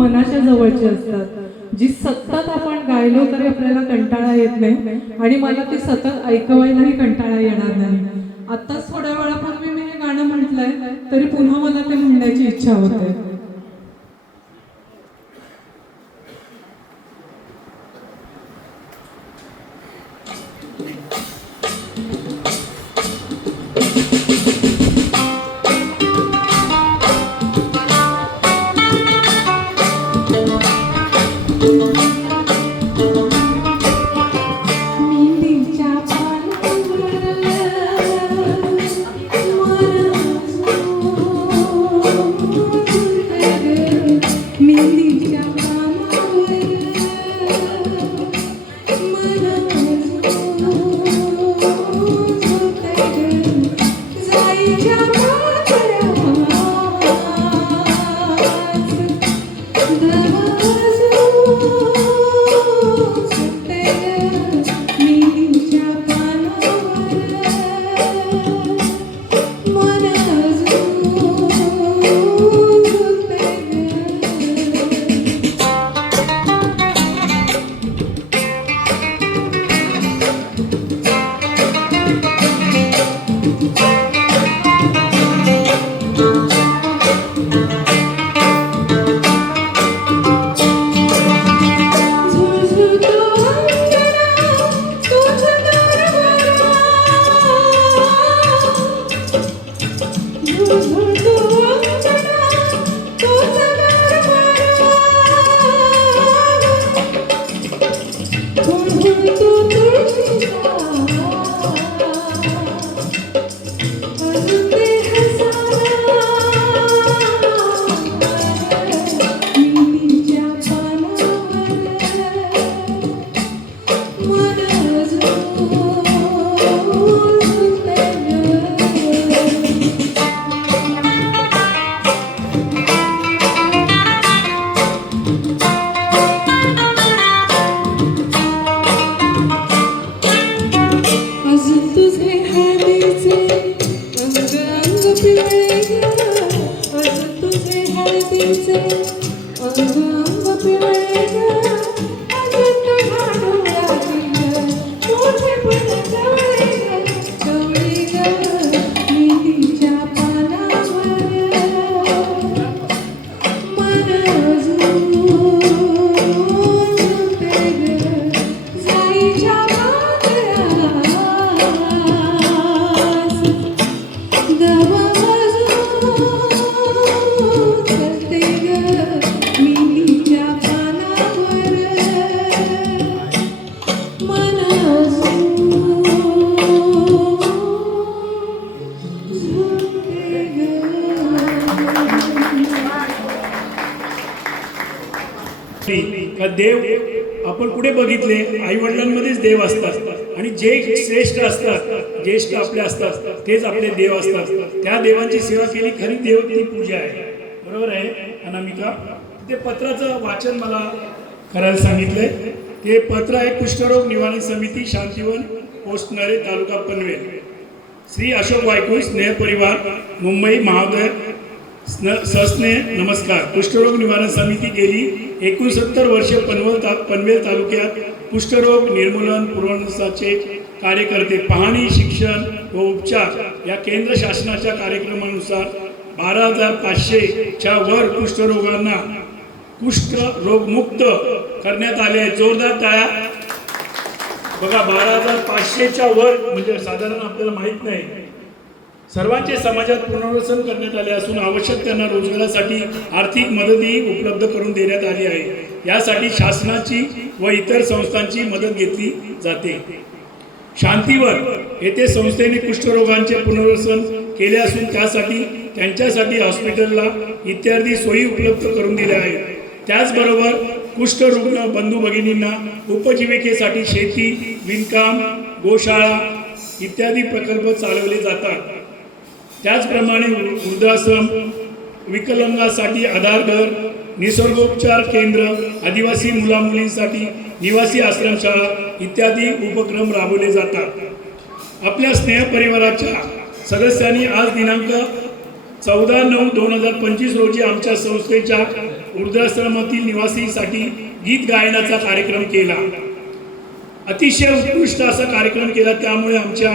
मनाच्या जवळची असतात, जी सतत आपण गायलो तरी आपल्याला कंटाळा येत नाही आणि मला ती सतत ऐकवायलाही कंटाळा येणार नाही. आत्ताच थोड्या वेळापूर्वी मी हे गाणं म्हटलंय तरी पुन्हा मला ते म्हणण्याची इच्छा होते. का देव आपण कुठे बघितले, आई वडिलांमध्येच देव असतात आणि जे श्रेष्ठ असतात, ज्येष्ठ आपले असतात तेच आपले देव असतात. त्या देवांची सेवा केली खरी देव ती पूजा आहे. बरोबर आहे अनामिका? ते पत्राचं वाचन मला करायला सांगितलंय. ते पत्र आहे कुष्ठरोग निवारण समिती, शांतिवन, पोस्ट नरे, तालुका पनवेल. श्री अशोक वायकू, स्नेह परिवार, मुंबई महोदय सस्नेह नमस्कार. कुष्ठरोग निवारण समिती गेली 69 वर्षे पनवेल तालुक्यात कुष्ठरोग निर्मूलन पुरवण्याचे कार्य करते. पाहणी, शिक्षण व उपचार या केंद्र शासनाच्या कार्यक्रमानुसार 12,500च्या वर कुष्ठरोगांना कुष्ठरोगमुक्त करण्यात आले. जोरदार टाळ्या. बघा 12,500च्या वर म्हणजे साधारण आपल्याला माहित नाही. सर्वांचे समाजात पुनर्वसन करण्यात आले असून आवश्यक त्यांना रोजगारासाठी आर्थिक मदतही उपलब्ध करून देण्यात आली आहे. यासाठी शासनाची व इतर संस्थांची मदत घेतली जाते. शांतीवन येथे संस्थेने कुष्ठरोगांचे पुनर्वसन केले असून त्यासाठी त्यांच्यासाठी हॉस्पिटलला इत्यादी सोयी उपलब्ध करून दिल्या आहेत. त्याचबरोबर कुष्ठरुग्ण बंधू भगिनींना उपजीविकेसाठी शेती, विणकाम, गोशाळा इत्यादी प्रकल्प चालवले जातात. त्याचप्रमाणे वृद्धाश्रम, विकलांगांसाठी आधारघर, निसर्गोपचार केंद्र, आदिवासी मुलामुलींसाठी निवासी आश्रमशाळा इत्यादी उपक्रम राबवले जातात. आपल्या स्नेह परिवाराच्या सदस्यांनी आज दिनांक 14/9/2025 रोजी आमच्या संस्थेच्या वृद्धाश्रमातील निवासीसाठी गीत गायनाचा कार्यक्रम केला. अतिशय उत्कृष्ट असा कार्यक्रम केला. त्यामुळे आमच्या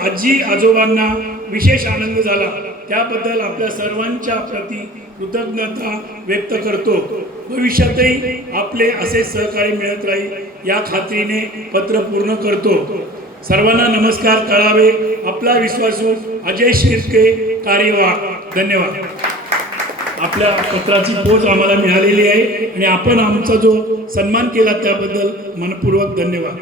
आजी आजोबांना विशेष आनंद झाला. त्याबद्दल आपल्या सर्वांच्या प्रती कृतज्ञता व्यक्त करतो. भविष्यातही आपले असे सहकार्य मिळत राहील या खात्रीने पत्र पूर्ण करतो. सर्वांना नमस्कार कळावे. आपला विश्वासू अजय शिर्के, कार्यवाह. धन्यवाद. आपल्या पत्राची पोच आम्हाला मिळालेली आहे आणि आपण आमचा जो सन्मान केला त्याबद्दल मनपूर्वक धन्यवाद.